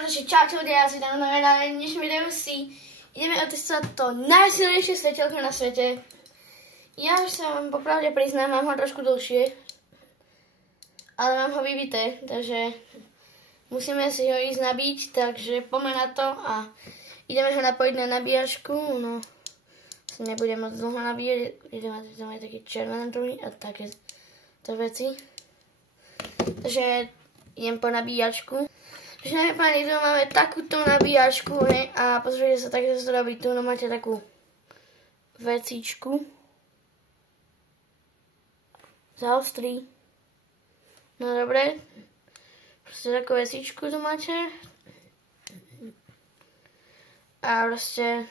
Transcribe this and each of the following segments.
pretože čaute ľudia, ja si tam na dnešnom videu si ideme otestovať to najsilnejšie svetelko na svete. Ja už sa vám popravde priznám, mám ho trošku dlhšie, ale mám ho vybité, takže musíme si ho ísť nabiť, takže poďme na to a ideme ho napojiť na nabíjačku, no si nebudem moc dlho nabíjať, ideme mať také červené druhy a takéto veci. Takže idem po nabíjačku. Takže najmä páni, tu máme takúto nabíjačku, hej, a pozrite sa, takto sa to robí, tu máte takú vecičku. Zaostrí. No dobre. Proste takú vecičku tu máte. A proste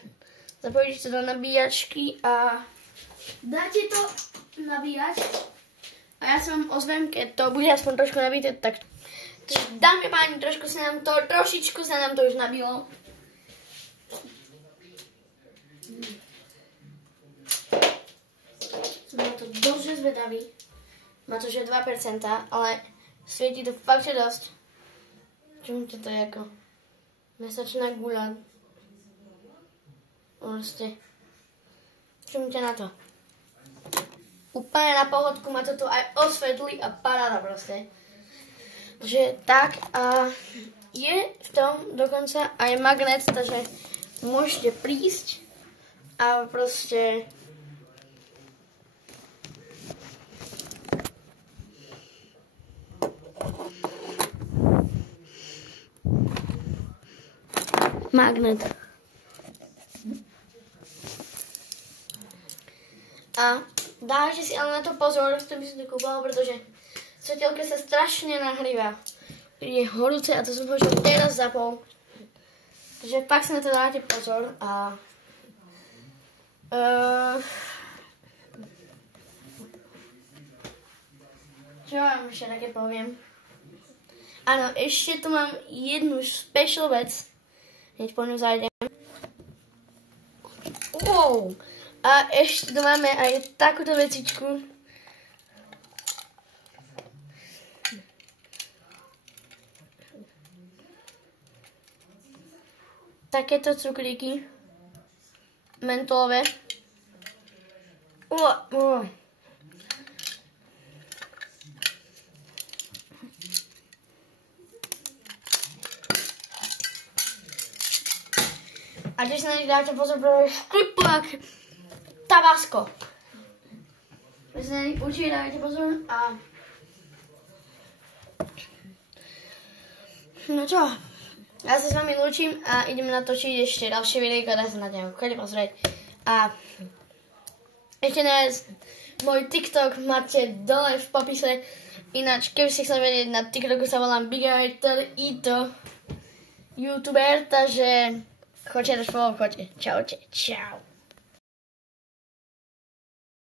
zapojíte to do nabíjačky a dáte to nabíjať. A ja sa vám ozvem, keď to bude aspoň trošku nabité, tak... Takže dámy a páni, trošičku sa nám to už nabilo. Som na to dosť zvedavý. Má to že 2%, ale svieti to fakt že dosť. Čumte to je ako mesačná guľa. Proste. Čumte na to. Úplne na pohodku ma to tu aj osvetlí a paráda proste. Takže tak a je v tom dokonca aj magnet, takže môžete prísť a proste magnet. A dávajte si ale na to pozor, to by som to kúpala, pretože svetelko sa strašne nahrýva. Je horúce a to som ho teraz zapol. Takže fakt si na to dávate pozor a... čo vám ešte také poviem? Áno, ešte tu mám jednu special vec. Hneď po ňu zajdem. Wow! A ešte tu máme aj takúto vecičku. Takéto cukríky mentolové. A tiež sa na nich dáte pozor, pretože škriplák Tabasco. Vy sa na nich určite dávajte pozor a... No čo? Ja sa s vami lúčim a idem natočiť ešte ďalšie videjko, dá sa na ňa chodite pozrieť. A ešte nájsť môj TikTok máte dole v popise. Ináč, keby ste chceli vedieť, na TikToku sa volám BigRater YouTuber, takže choďte do školu, choďte. Čaute, čau.